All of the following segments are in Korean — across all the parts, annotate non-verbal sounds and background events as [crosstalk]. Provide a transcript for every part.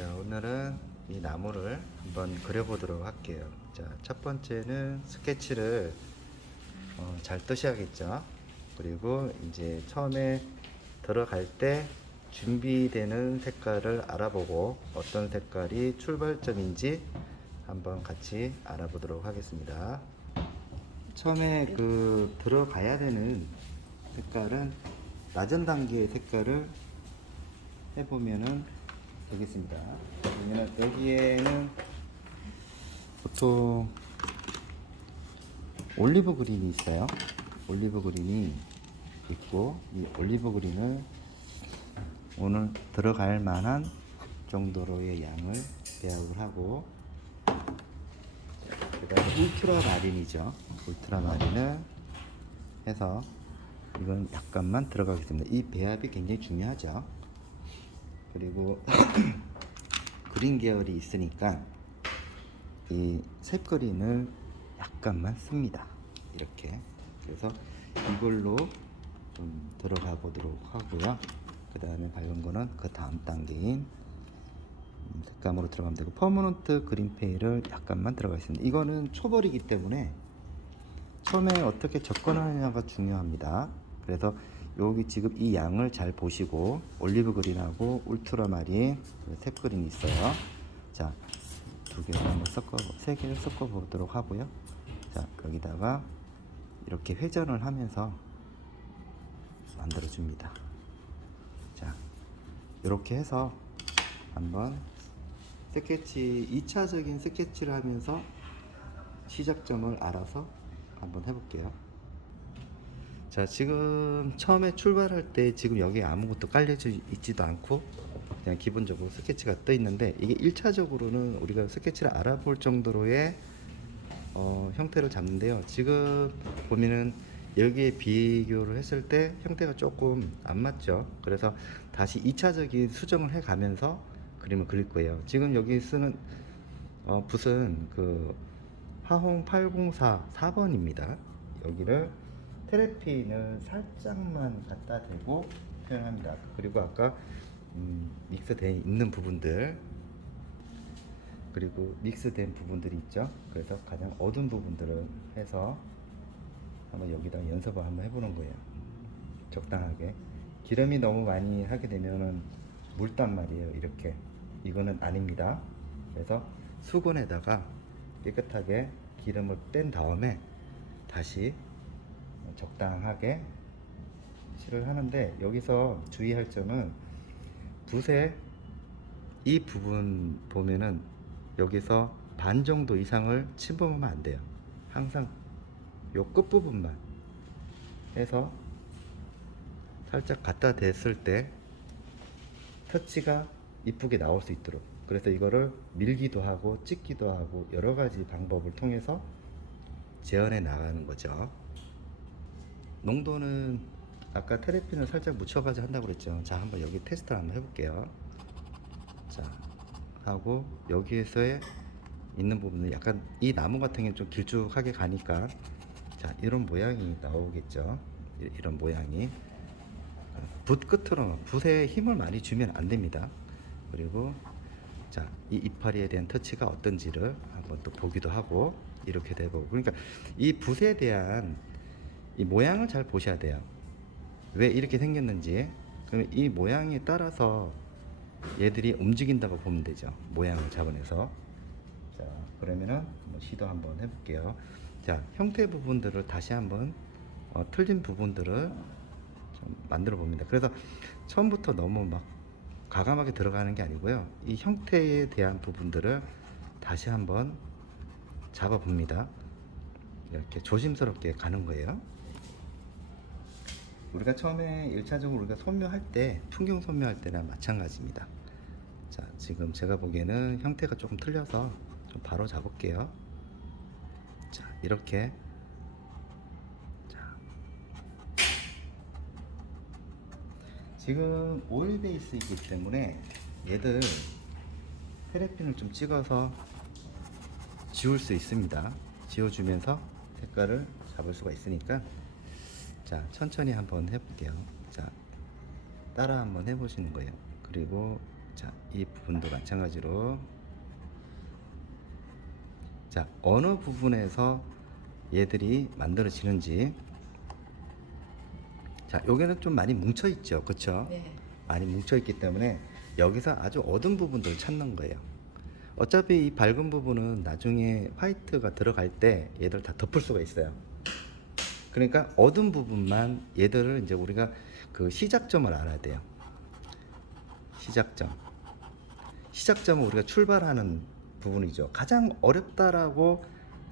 자, 오늘은 이 나무를 한번 그려보도록 할게요. 자, 첫 번째는 스케치를 어, 잘 뜨셔야겠죠. 그리고 이제 처음에 들어갈 때 준비되는 색깔을 알아보고 어떤 색깔이 출발점인지 한번 같이 알아보도록 하겠습니다. 처음에 그 들어가야 되는 색깔은 낮은 단계의 색깔을 해보면은 되겠습니다. 그러면 여기에는 보통 올리브 그린이 있어요. 올리브 그린이 있고 이 올리브 그린을 오늘 들어갈 만한 정도로의 양을 배합을 하고 그다음에 울트라 마린이죠. 울트라 마린을 해서 이건 약간만 들어가겠습니다. 이 배합이 굉장히 중요하죠. 그리고 [coughs] 그린 계열이 있으니까 이 색 그린을 약간만 씁니다. 이렇게. 그래서 이걸로 좀 들어가 보도록 하고요. 그 다음에 밝은 거는 그 다음 단계인 음, 색감으로 들어가면 되고 퍼머넌트 그린페이를 약간만 들어가 있습니다. 이거는 초벌이기 때문에 처음에 어떻게 접근하느냐가 중요합니다. 그래서 여기 지금 이 양을 잘 보시고 올리브 그린하고 울트라 마린 색 그린이 있어요. 자, 두 개를 한번 섞어 세 개를 섞어 보도록 하고요. 자, 여기다가 이렇게 회전을 하면서 만들어 줍니다. 자, 이렇게 해서 한번 스케치 2차적인 스케치를 하면서 시작점을 알아서 한번 해볼게요. 자, 지금 처음에 출발할 때 지금 여기 아무것도 깔려져 있지도 않고 그냥 기본적으로 스케치가 떠 있는데 이게 1차적으로는 우리가 스케치를 알아볼 정도로의 어, 형태를 잡는데요. 지금 보면은 여기에 비교를 했을 때 형태가 조금 안 맞죠. 그래서 다시 2차적인 수정을 해 가면서 그림을 그릴 거예요. 지금 여기 쓰는 어, 붓은 그 화홍 804 4번입니다. 여기를 테레핀을 살짝만 갖다 대고 표현합니다. 그리고 아까 음, 믹스되어 있는 부분들 그리고 믹스된 부분들이 있죠. 그래서 가장 어두운 부분들을 해서 한번 여기다 연습을 한번 해보는 거예요. 적당하게 기름이 너무 많이 하게 되면은 묽단 말이에요. 이렇게 이거는 아닙니다. 그래서 수건에다가 깨끗하게 기름을 뺀 다음에 다시 적당하게 칠을 하는데 여기서 주의할 점은 붓의 이 부분 보면은 여기서 반 정도 이상을 침범하면 안 돼요. 항상 요 끝부분만 해서 살짝 갖다 댔을 때 터치가 이쁘게 나올 수 있도록 그래서 이거를 밀기도 하고 찍기도 하고 여러 가지 방법을 통해서 재현해 나가는 거죠. 농도는 아까 테레핀을 살짝 묻혀가지고 한다고 그랬죠. 자, 한번 여기 테스트를 한번 해볼게요. 자, 하고 여기에서의 있는 부분은 약간 이 나무 같은 게 좀 길쭉하게 가니까 자, 이런 모양이 나오겠죠. 이- 이런 모양이. 붓 끝으로 붓에 힘을 많이 주면 안 됩니다. 그리고 자, 이 이파리에 대한 터치가 어떤지를 한번 또 보기도 하고 이렇게 되고 그러니까 이 붓에 대한 이 모양을 잘 보셔야 돼요. 왜 이렇게 생겼는지. 그럼 이 모양에 따라서 얘들이 움직인다고 보면 되죠. 모양을 잡아내서. 자, 그러면은 시도 한번 해볼게요. 자, 형태 부분들을 다시 한번 어, 틀린 부분들을 좀 만들어 봅니다. 그래서 처음부터 너무 막 과감하게 들어가는 게 아니고요. 이 형태에 대한 부분들을 다시 한번 잡아 봅니다. 이렇게 조심스럽게 가는 거예요. 우리가 처음에 1차적으로 우리가 소묘할 때 풍경 소묘할 때나 마찬가지입니다. 자, 지금 제가 보기에는 형태가 조금 틀려서 좀 바로 잡을게요. 자, 이렇게 자. 지금 오일 베이스이기 때문에 얘들 페레핀을 좀 찍어서 지울 수 있습니다. 지워주면서 색깔을 잡을 수가 있으니까 자 천천히 한번 해볼게요. 자 따라 한번 해보시는 거예요. 그리고 자, 이 부분도 마찬가지로 자, 어느 부분에서 얘들이 만들어지는지 자, 여기는 좀 많이 뭉쳐 있죠. 그렇죠? 네. 많이 뭉쳐 있기 때문에 여기서 아주 어두운 부분들을 찾는 거예요. 어차피 이 밝은 부분은 나중에 화이트가 들어갈 때 얘들 다 덮을 수가 있어요. 그러니까 어두운 부분만 얘들을 이제 우리가 그 시작점을 알아야 돼요. 시작점. 시작점은 우리가 출발하는 부분이죠. 가장 어렵다라고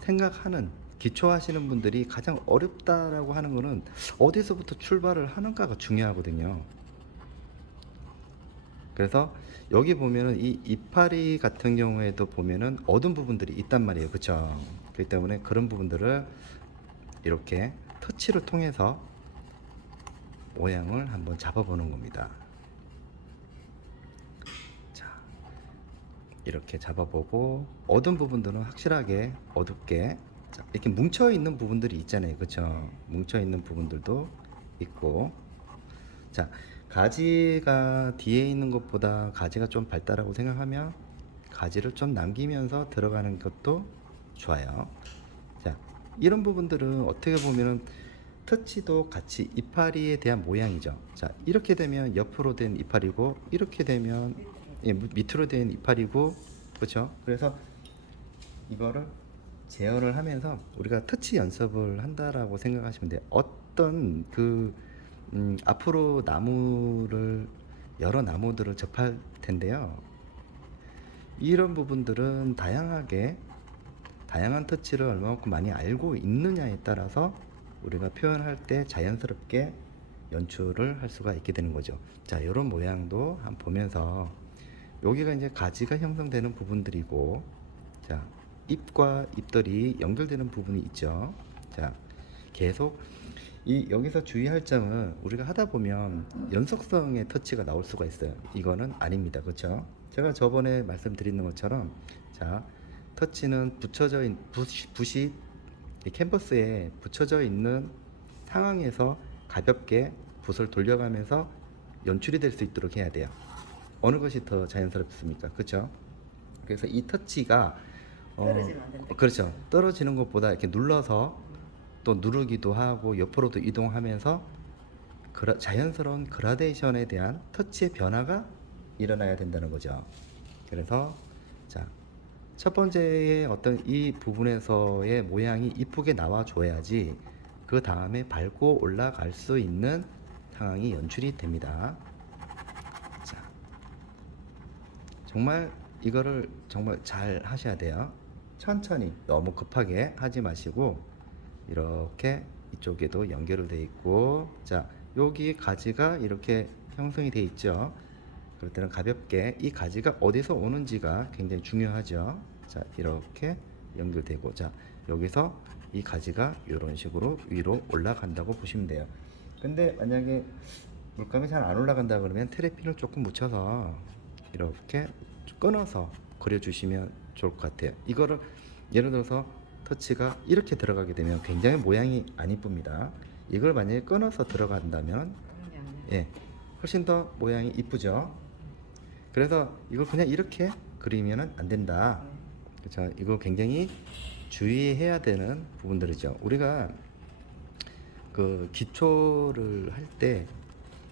생각하는 기초하시는 분들이 가장 어렵다라고 하는 거는 어디서부터 출발을 하는가가 중요하거든요. 그래서 여기 보면은 이 이파리 같은 경우에도 보면은 어두운 부분들이 있단 말이에요. 그쵸? 그렇기 때문에 그런 부분들을 이렇게 터치를 통해서 모양을 한번 잡아보는 겁니다. 자, 이렇게 잡아보고 어두운 부분들은 확실하게 어둡게 자, 이렇게 뭉쳐 있는 부분들이 있잖아요. 그쵸? 뭉쳐 있는 부분들도 있고 자, 가지가 뒤에 있는 것보다 가지가 좀 밝다라고 생각하면 가지를 좀 남기면서 들어가는 것도 좋아요. 자, 이런 부분들은 어떻게 보면은 터치도 같이 이파리에 대한 모양이죠. 자, 이렇게 되면 옆으로 된 이파리고 이렇게 되면 예, 밑- 밑으로 된 이파리고 그렇죠? 그래서 이거를 제어를 하면서 우리가 터치 연습을 한다라고 생각하시면 돼요. 어떤 그 음, 앞으로 나무를 여러 나무들을 접할 텐데요. 이런 부분들은 다양하게 다양한 터치를 얼마만큼 많이 알고 있느냐에 따라서 우리가 표현할 때 자연스럽게 연출을 할 수가 있게 되는 거죠. 자, 이런 모양도 한번 보면서 여기가 이제 가지가 형성되는 부분들이고, 자, 잎과 잎들이 연결되는 부분이 있죠. 자, 계속 이 여기서 주의할 점은 우리가 하다 보면 연속성의 터치가 나올 수가 있어요. 이거는 아닙니다. 그렇죠? 제가 저번에 말씀드리는 것처럼 자, 터치는 붙여져 있는 붓이, 캔버스에 붙여져 있는 상황에서 가볍게 붓을 돌려가면서 연출이 될 수 있도록 해야 돼요. 어느 것이 더 자연스럽습니까? 그렇죠? 그래서 이 터치가 된다. 그렇죠. 떨어지는 것보다 이렇게 눌러서 또 누르기도 하고 옆으로도 이동하면서 그라, 자연스러운 그라데이션에 대한 터치의 변화가 일어나야 된다는 거죠. 그래서 자, 첫 번째의 어떤 이 부분에서의 모양이 이쁘게 나와줘야지 그 다음에 밟고 올라갈 수 있는 상황이 연출이 됩니다. 자, 정말 이거를 정말 잘 하셔야 돼요. 천천히 너무 급하게 하지 마시고 이렇게 이쪽에도 연결이 돼 있고 자 여기 가지가 이렇게 형성이 돼 있죠. 그럴 때는 가볍게 이 가지가 어디서 오는지가 굉장히 중요하죠. 자 이렇게 연결되고 자 여기서 이 가지가 이런 식으로 위로 올라간다고 보시면 돼요. 근데 만약에 물감이 잘 안 올라간다 그러면 테레핀을 조금 묻혀서 이렇게 끊어서 그려주시면 좋을 것 같아요. 이거를 예를 들어서 터치가 이렇게 들어가게 되면 굉장히 모양이 안 이쁩니다. 이걸 만약에 끊어서 들어간다면. 예, 훨씬 더 모양이 이쁘죠. 그래서 이걸 그냥 이렇게 그리면은 안 된다. 그렇죠. 이거 굉장히 주의해야 되는 부분들이죠. 우리가 그 기초를 할 때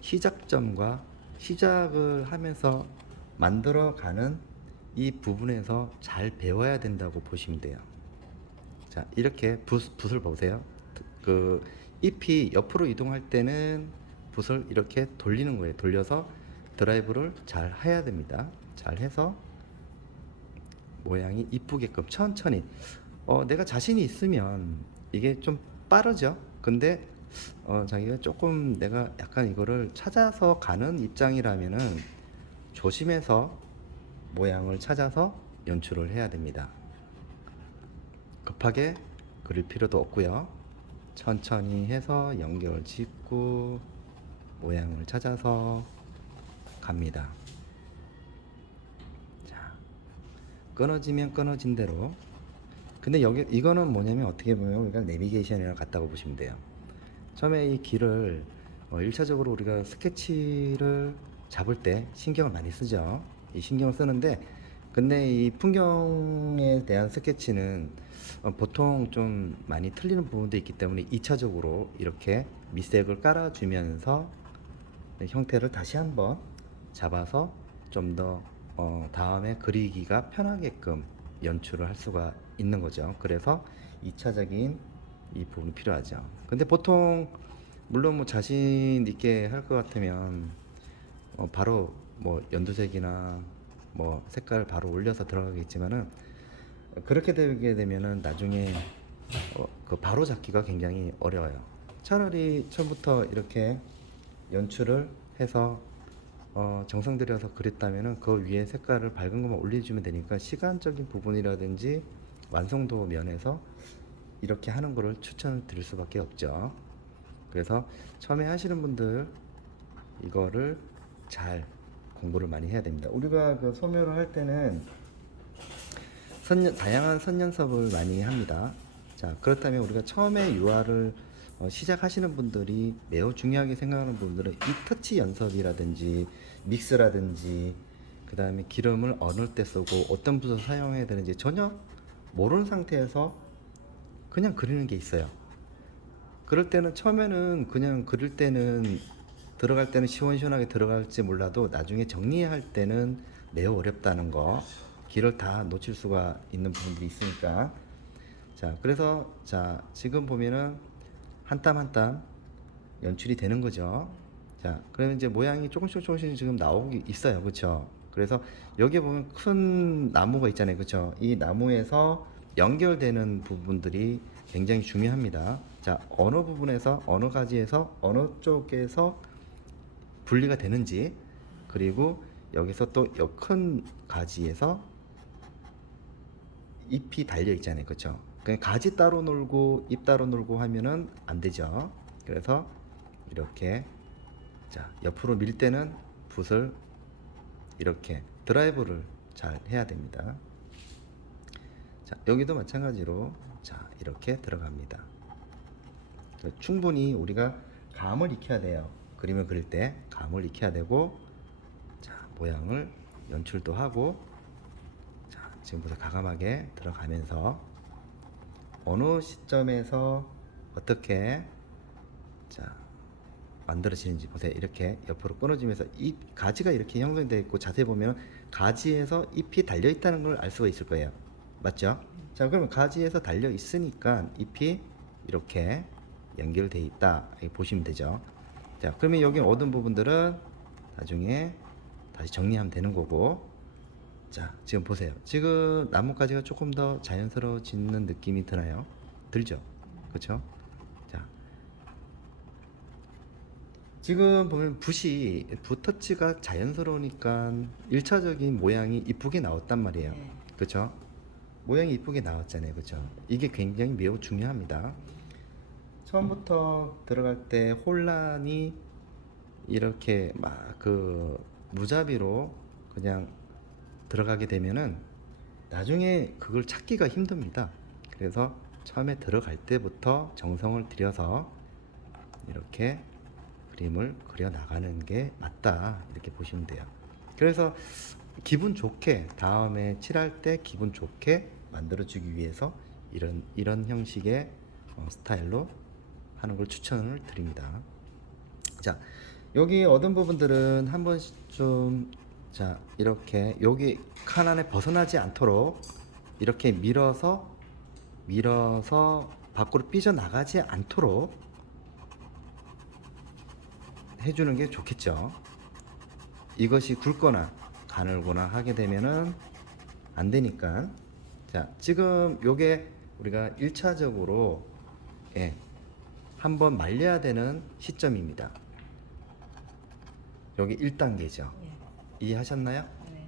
시작점과 시작을 하면서 만들어가는 이 부분에서 잘 배워야 된다고 보시면 돼요. 자, 이렇게 붓, 붓을 보세요. 그 잎이 옆으로 이동할 때는 붓을 이렇게 돌리는 거예요. 돌려서 드라이브를 잘 해야 됩니다. 잘 해서 모양이 이쁘게끔 천천히. 어, 내가 자신이 있으면 이게 좀 빠르죠. 근데 어, 자기가 조금 내가 약간 이거를 찾아서 가는 입장이라면은 조심해서 모양을 찾아서 연출을 해야 됩니다. 급하게 그릴 필요도 없고요. 천천히 해서 연결 짓고 모양을 찾아서 갑니다. 자, 끊어지면 끊어진 대로. 근데 여기 이거는 뭐냐면 어떻게 보면 우리가 내비게이션이랑 같다고 보시면 돼요. 처음에 이 길을 어, 1차적으로 우리가 스케치를 잡을 때 신경을 많이 쓰죠. 이 신경을 쓰는데 근데 이 풍경에 대한 스케치는 어, 보통 좀 많이 틀리는 부분도 있기 때문에 2차적으로 이렇게 밑색을 깔아주면서 네, 형태를 다시 한번 잡아서 좀더 어, 다음에 그리기가 편하게끔 연출을 할 수가 있는 거죠. 그래서 2차적인 이 부분이 필요하죠. 근데 보통 물론 뭐 자신 있게 할 것 같으면 어, 바로 뭐 연두색이나 뭐 색깔 바로 올려서 들어가겠지만은 그렇게 되게 되면은 나중에 어, 그 바로 잡기가 굉장히 어려워요. 차라리 처음부터 이렇게 연출을 해서 어, 정성 들여서 그렸다면은 그 위에 색깔을 밝은 것만 올려주면 되니까 시간적인 부분이라든지 완성도 면에서 이렇게 하는 거를 추천을 드릴 수밖에 없죠. 그래서 처음에 하시는 분들 이거를 잘 공부를 많이 해야 됩니다. 우리가 그 소묘를 할 때는 선연, 다양한 선연습을 많이 합니다. 자, 그렇다면 우리가 처음에 유화를 어, 시작하시는 분들이 매우 중요하게 생각하는 분들은 이 터치 연습이라든지 믹스라든지 그 다음에 기름을 어느 때 쓰고 어떤 붓을 사용해야 되는지 전혀 모르는 상태에서 그냥 그리는 게 있어요. 그럴 때는 처음에는 그냥 그릴 때는 들어갈 때는 시원시원하게 들어갈지 몰라도 나중에 정리할 때는 매우 어렵다는 거 길을 다 놓칠 수가 있는 부분들이 있으니까 자 그래서 자 지금 보면은 한 땀 한 땀 연출이 되는 거죠. 자 그러면 이제 모양이 조금씩 조금씩 지금 나오고 있어요. 그렇죠 그래서 여기 보면 큰 나무가 있잖아요. 그렇죠 이 나무에서 연결되는 부분들이 굉장히 중요합니다. 자 어느 부분에서 어느 가지에서 어느 쪽에서 분리가 되는지 그리고 여기서 또 큰 가지에서 잎이 달려 있잖아요. 그렇죠 가지 따로 놀고 잎 따로 놀고 하면은 안 되죠. 그래서 이렇게 자 옆으로 밀 때는 붓을 이렇게 드라이브를 잘 해야 됩니다. 자 여기도 마찬가지로 자 이렇게 들어갑니다. 충분히 우리가 감을 익혀야 돼요. 그림을 그릴 때 감을 익혀야 되고 자 모양을 연출도 하고 자 지금부터 가감하게 들어가면서 어느 시점에서 어떻게 자 만들어지는지 보세요. 이렇게 옆으로 끊어지면서 이 가지가 이렇게 형성되어 있고 자세히 보면 가지에서 잎이 달려 있다는 걸 알 수가 있을 거예요. 맞죠? 자 그러면 가지에서 달려 있으니까 잎이 이렇게 연결돼 있다. 보시면 되죠. 자 그러면 여기 얻은 부분들은 나중에 다시 정리하면 되는 거고 자 지금 보세요. 지금 나뭇가지가 조금 더 자연스러워지는 느낌이 드나요? 들죠? 그렇죠 자. 지금 보면 붓이 붓터치가 자연스러우니까 일차적인 모양이 이쁘게 나왔단 말이에요. 네. 그렇죠 모양이 이쁘게 나왔잖아요. 그렇죠 이게 굉장히 매우 중요합니다. 처음부터 들어갈 때 혼란이 이렇게 막 그 무자비로 그냥 들어가게 되면은 나중에 그걸 찾기가 힘듭니다. 그래서 처음에 들어갈 때부터 정성을 들여서 이렇게 그림을 그려 나가는 게 맞다 이렇게 보시면 돼요. 그래서 기분 좋게 다음에 칠할 때 기분 좋게 만들어 주기 위해서 이런 이런 형식의 어, 스타일로 하는 걸 추천을 드립니다. 자 여기 얻은 부분들은 한 번씩 좀 자 이렇게 여기 칸 안에 벗어나지 않도록 이렇게 밀어서 밀어서 밖으로 삐져 나가지 않도록 해주는 게 좋겠죠. 이것이 굵거나 가늘거나 하게 되면은 안 되니까 자 지금 요게 우리가 1차적으로 예, 한번 말려야 되는 시점입니다. 여기 1단계죠. 예. 이해하셨나요? 네.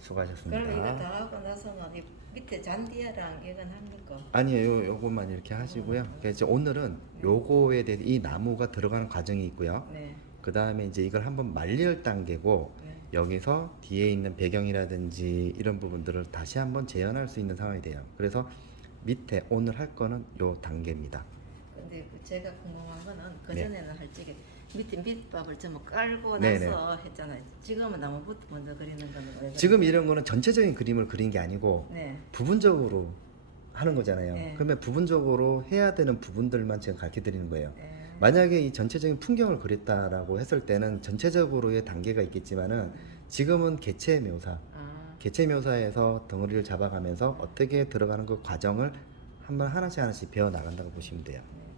수고하셨습니다. 그럼 이거 다 하고 나서는 이 밑에 잔디랑 이건 합니까? 아니에요. 요것만 이렇게 하시고요. 그러니까 이제 오늘은 요거에 대해 이 나무가 들어가는 과정이 있고요. 네. 그 다음에 이제 이걸 한번 말릴 단계고 네. 여기서 뒤에 있는 배경이라든지 이런 부분들을 다시 한번 재현할 수 있는 상황이 돼요. 그래서 밑에 오늘 할 거는 요 단계입니다. 근데 그 제가 궁금한 거는 그 네. 전에는 할 적에 밑에 밑밥을 전부 깔고 네네. 나서 했잖아요. 지금은 나무부터 먼저 그리는 거는? 지금 이런 거는 전체적인 그림을 그린 게 아니고 네. 부분적으로 하는 거잖아요. 네. 그러면 부분적으로 해야 되는 부분들만 제가 가르쳐 드리는 거예요. 네. 만약에 이 전체적인 풍경을 그렸다라고 했을 때는 전체적으로의 단계가 있겠지만은 지금은 개체 묘사, 아, 개체 묘사에서 덩어리를 잡아가면서 어떻게 들어가는 그 과정을 한번 하나씩 하나씩 배워 나간다고 보시면 돼요. 네.